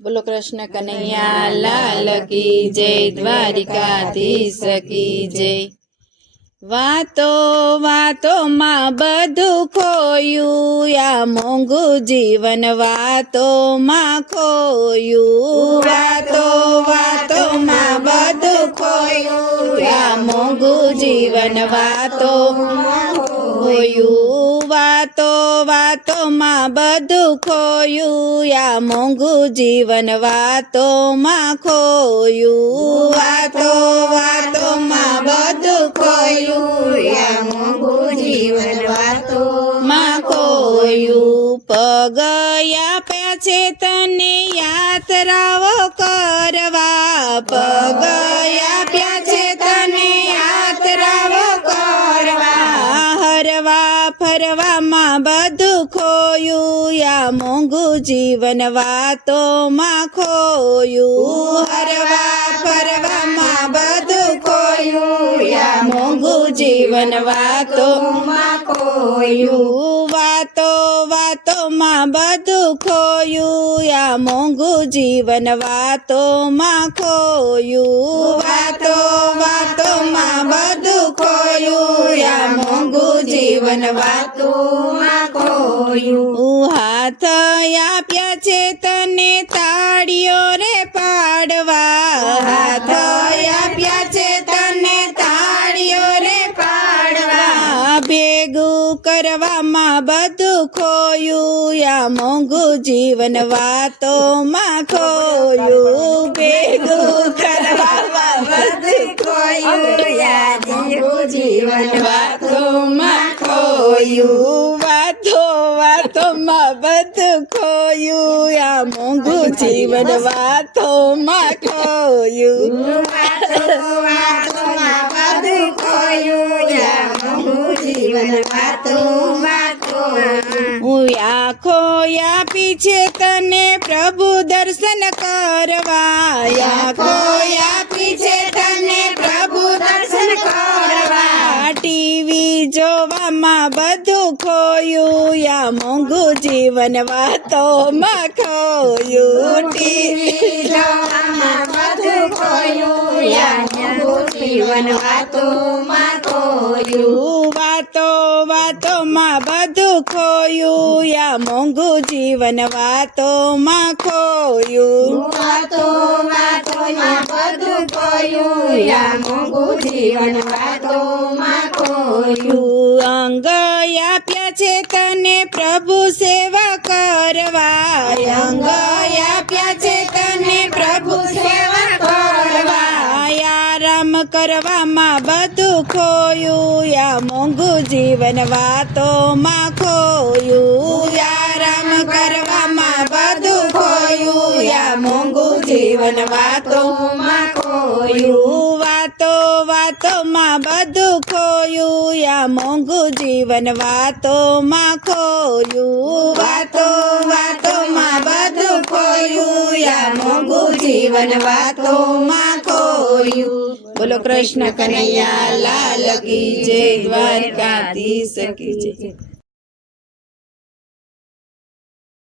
बोलो कृष्ण कन्हैया लाल की जय, द्वारिकाधीश की जय। वातो वातो मां बधु खोयु, या मोंघु जीवन वातो मां खोयु। वातो वातो मां बधु खोयु, या मोंघु जीवन वातो मां खोयु। वातो वातो मां बधु खोयु, या मोंघु जीवन वातो मां खोयु। वातो वातो मां बधु खोयु, या मोंघु जीवन वातो मां खोयु। पगया प्याछे तने यात्राओ करवा, पगया प्याछे तने यात्राओ करवा। हरवा फरवा मां बधु खोयु, या मोंघु जीवन वातो मां खोयु। हरवा फरवा मां बधु खोयु, या मोंघु जीवन वातो मां खोयु। वातो वातो मां बधु खोयु, या मोंघु जीवन वातो मां खोयु। वातो वातो मां बधु खोयु, या मोंघु जीवन वातो मां खोयु। हाथ आप्या छे तने ताळीओ रे पाडवा, हाथ आप्या छे तने ताळीओ रे पाडवा। भेगू करवा मां बधु खोयु, या मोंघु जीवन वातो मां खोयु। भेगू करवा मां बधु खोयु, या मोंघु जीवन वातो मां खोयु। वातो वातो मां बधु खोयु, या मोंघु जीवन वातो मां खोयु। वातो वातो मां बधु खोयु, या मोंघु जीवन वातो मां खोयु। आँखो आपी छे तने प्रभु दर्शन करवा, आँखो आपी छे तने प्रभु दर्शन करवा। टीवी जोवा मां बधु खोयु, या मोंघु जीवन वातो मां खोयु। टीवी जोवा मां बधु खोयु, या मोंघु जीवन वातो मां खोयु। वातो वातो मां बधु खोयु, या मोंघु जीवन वातो मां खोयु। वातो वातो मां बधु खोयु, या मोंघु जीवन वातो मां खोयु। अंग आप्या छे तने प्रभु सेवा करवा, अंग आप्या छे तने प्रभु सेवा करवा। आराम करवा मां बधु खोयु, या मोंघु जीवन वातो मां खोयु। आराम करवा मां बधु खोयु, या मोंघु जीवन वातो मां खोयु। वातो वातो मां बधु खोयु, या मोंघु जीवन वातो मां खोयु। वातो वातो मां बधु खोयु, या मोंघु जीवन वातो मां खोयु। बोलो कृष्ण कन्हैया लाल की जय, द्वारिकाधीश की जय।